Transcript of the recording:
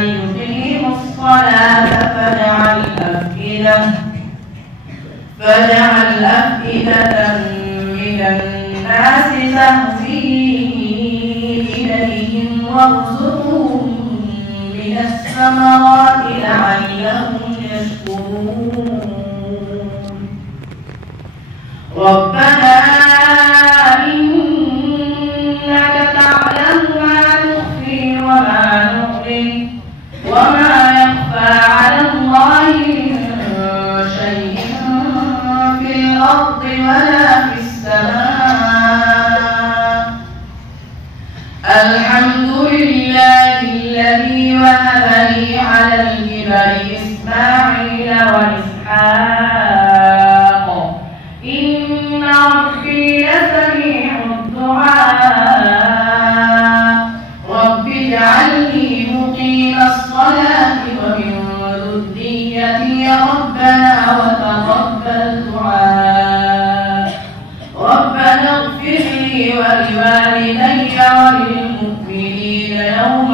ليقيموا الصلاة فاجعل أفئدة من الناس تهوي إليهم وارزقهم من الثمرات لعلهم يشكرون. ربنا إنك تعلم ما نخفي وما نعلن وما يخفى على الله من شيء في الأرض ولا في السماء. الحمد لله الذي وهب لي على الكبر إسماعيل وإسحاق إن ربي لسميع الدعاء. رب اجعلني مقيم الصلاة ومن ذريتي ربنا وتقبل دعاء. ربنا اغفر لي ولوالدي وللمؤمنين يوم